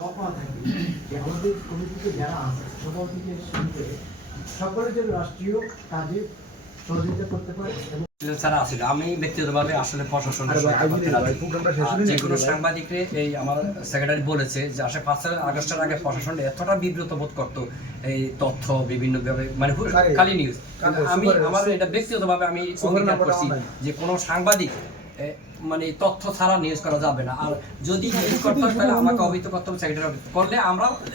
কথা থাকি যে আমাদের কমিটিতে যারা আছে সকাল থেকে শুরু করে সকলের জন্য রাষ্ট্রীয় কাজে সহযোগিতা করতে পারে এবং ছাড়া আসলে আমি ব্যক্তিগতভাবে আসলে প্রশাসনের যে কোনো সাংবাদিকরে এই আমার সেক্রেটারি বলেছে যে আসলে পাঁচ আগস্টের আগে প্রশাসন এতটা বিব্রত বোধ করতো এই তথ্য বিভিন্ন ভাবে মানে খালি নিউজ আমি আমার এটা ব্যক্তিগতভাবে আমি অঙ্গীকার করছি যে কোনো সাংবাদিক মানে তথ্য ছাড়া নিউজ করা যাবে না। আর যদি নিউজ করতে হয় তাহলে আমাকে অবহিত করতে হবে সেক্রেটারি অবহিত করলে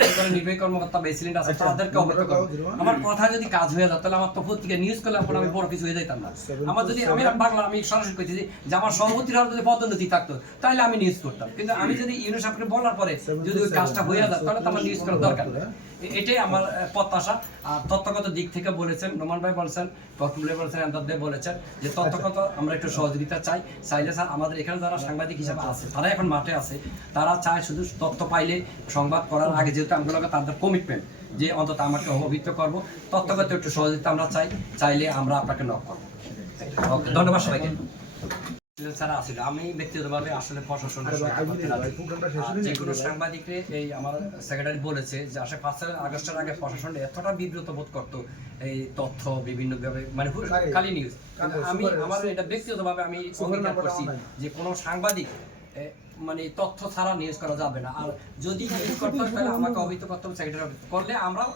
এখানে নির্বাহী কর্মকর্তা আছে আচ্ছা, তাদেরকে অবহিত করব। আমার কথা যদি কাজ হয়ে যায় তাহলে আমার তো পত্রিকা নিউজ করলে এখন আমি বড় কিছু হয়ে যাইতাম না। আমার যদি আমি বাংলা আমি সরাসরি কইছি যে আমার সভাপতির যদি পদোন্নতি থাকতো তাহলে আমি নিউজ করতাম। কিন্তু আমি যদি ইউনুস বলার পরে যদি ওই কাজটা হয়ে যায় তাহলে তো আমার নিউজ করার দরকার নেই হ্যাঁ। এটাই আমার প্রত্যাশা। আর তথ্যগত দিক থেকে বলেছেন নোমান ভাই বলছেন বলেছেন ভাই বলেছেন যে তথ্যগত আমরা একটু সহযোগিতা চাই। চাইলে স্যার আমাদের এখানে যারা সাংবাদিক হিসাবে আছে তারা এখন মাঠে আছে। তারা চায় শুধু তথ্য পাইলে সংবাদ করার। আগে যেহেতু আমগুলোকে তাদের কমিটমেন্ট যে অন্তত আমাকে অভিহিত করব তথ্যগত একটু সহযোগিতা আমরা চাই, চাইলে আমরা আপনাকে নক করব। ধন্যবাদ সবাইকে। ছাড়া আসলে। আমি ব্যক্তিগতভাবে আসলে প্রশাসনের যে কোনো। সাংবাদিকরে এই আমার সেক্রেটারি বলেছে যে আসলে পাঁচ আগস্টের আগে প্রশাসন এতটা বিব্রত বোধ করতো এই তথ্য বিভিন্ন মানে খালি নিউজ আমি আমার এটা ব্যক্তিগতভাবে আমি করছি যে কোনো সাংবাদিক মানে তথ্য ছাড়া নিউজ করা যাবে না। আর যদি নিউজ করতে হয় তাহলে আমাকে অবহিত করতে হবে সেক্রেটারি করলে আমরাও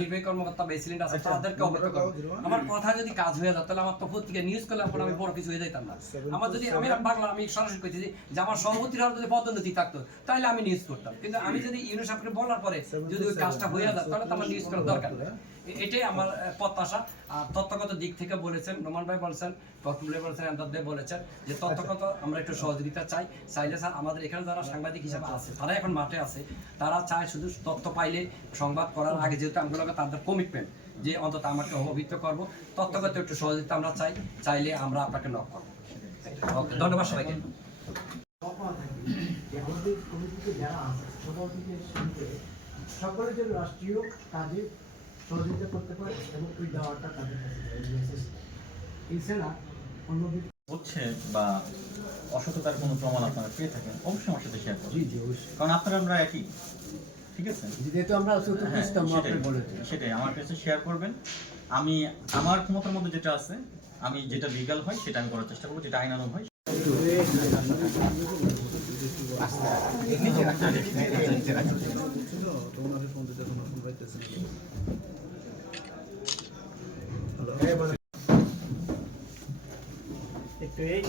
নির্বাহী কর্মকর্তা বেসিলেন্ট আছে আচ্ছা, তাদেরকে অবহিত করব। আমার কথা যদি কাজ হয়ে যায় তাহলে আমার তো পত্রিকা নিউজ করলে এখন আমি বড় কিছু হয়ে যাইতাম না। আমার যদি আমি বাংলা আমি সরাসরি কইছি যে আমার সভাপতির যদি পদোন্নতি থাকতো তাহলে আমি নিউজ করতাম। কিন্তু আমি যদি ইউনুস সাহেবকে বলার পরে যদি ওই কাজটা হয়ে যায় তাহলে তো আমার নিউজ করার দরকার নেই। এটাই আমার প্রত্যাশা। আর তথ্যগত দিক থেকে বলেছেন নোমান ভাই বলছেন ফখরুল বলছেন এমদাদ ভাই বলেছেন যে তথ্যগত আমরা একটু সহযোগিতা চাই। চাইলে স্যার আমাদের এখানে যারা সাংবাদিক হিসাবে আছে তারা এখন মাঠে আছে, তারা চায় শুধু তথ্য পাইলে সংবাদ করার। আগে যেহেতু আমগুলোকে তাদের কমিটমেন্ট যে অন্তত আমাকে অভিহিত করব, তথ্যগত একটু সহযোগিতা আমরা চাই, চাইলে আমরা আপনাকে নক করব। ওকে ধন্যবাদ সবাইকে। হচ্ছে বা অসততার কোনো প্রমাণ আপনারা পেয়ে থাকেন অবশ্যই আমার সাথে শেয়ার করবেন কারণ আপনারা আমরা একই ঠিক আছে? যেহেতু আমরা হ্যাঁ, সেটাই আমার কাছে শেয়ার করবেন। আমি আমার ক্ষমতার মধ্যে যেটা আছে আমি যেটা লিগাল হয় সেটা আমি করার চেষ্টা করব যেটা আইনানুগ হয় একটু এই